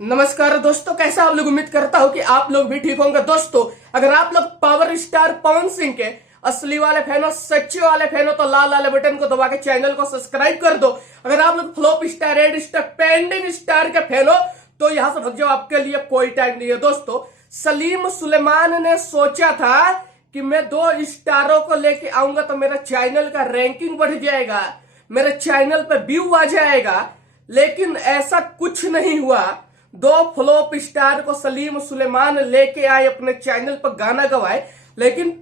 नमस्कार दोस्तों, कैसे आप लोग। उम्मीद करता हूं कि आप लोग भी ठीक होंगे। दोस्तों, अगर आप लोग पावर स्टार पवन सिंह के असली वाले फैन हो, सच्चे वाले फैन हो, तो लाल वाले बटन को दबा के चैनल को सब्सक्राइब कर दो। अगर आप लोग flop star, red star, pending star के फैन हो तो यहां से भग जाओ, आपके लिए कोई टाइम नहीं है। दोस्तों, सलीम सुलेमान ने सोचा था कि मैं 2 स्टारों को लेके आऊंगा तो मेरा चैनल का रैंकिंग बढ़ जाएगा, मेरे चैनल पे व्यू आ जाएगा, लेकिन ऐसा कुछ नहीं हुआ। 2 फ्लॉप स्टार को सलीम सुलेमान लेके आए, अपने चैनल पर गाना गवाए, लेकिन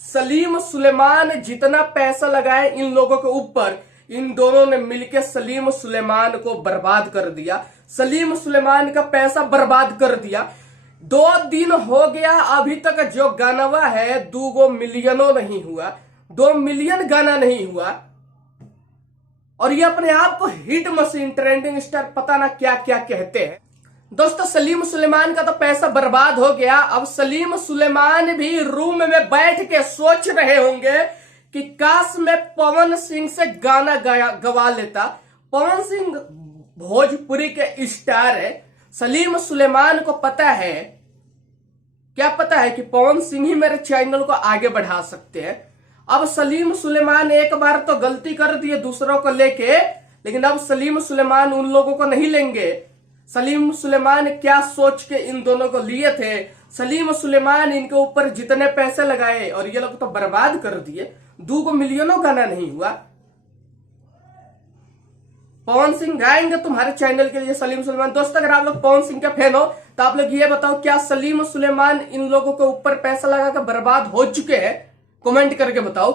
सलीम सुलेमान जितना पैसा लगाए इन लोगों के ऊपर, इन दोनों ने मिलकर सलीम सुलेमान को बर्बाद कर दिया। सलीम सुलेमान का पैसा बर्बाद कर दिया। 2 दिन हो गया, अभी तक जो गाना है 2 मिलियनों नहीं हुआ, 2 मिलियन गाना नहीं हुआ। और ये अपने आप को हिट मशीन, ट्रेंडिंग स्टार, पता ना क्या क्या कहते हैं। दोस्तों, सलीम सुलेमान का तो पैसा बर्बाद हो गया। अब सलीम सुलेमान भी रूम में बैठ के सोच रहे होंगे कि काश मैं पवन सिंह से गाना गवा लेता। पवन सिंह भोजपुरी के स्टार है। सलीम सुलेमान को पता है, क्या पता है कि पवन सिंह ही मेरे चैनल को आगे बढ़ा सकते हैं। अब सलीम सुलेमान एक बार तो गलती कर दिए दूसरों को लेके, लेकिन अब सलीम सुलेमान उन लोगों को नहीं लेंगे। सलीम सुलेमान क्या सोच के इन दोनों को लिए थे। सलीम सुलेमान इनके ऊपर जितने पैसे लगाए और ये लोग तो बर्बाद कर दिए। 2 मिलियनों गाना नहीं हुआ। पवन सिंह गाएंगे तुम्हारे चैनल के लिए सलीम सुलेमान। दोस्तों, अगर आप लोग पवन सिंह के फैन हो तो आप लोग ये बताओ, क्या सलीम सुलेमान इन लोगों के ऊपर पैसा लगा कर बर्बाद हो चुके हैं? कमेंट करके बताओ।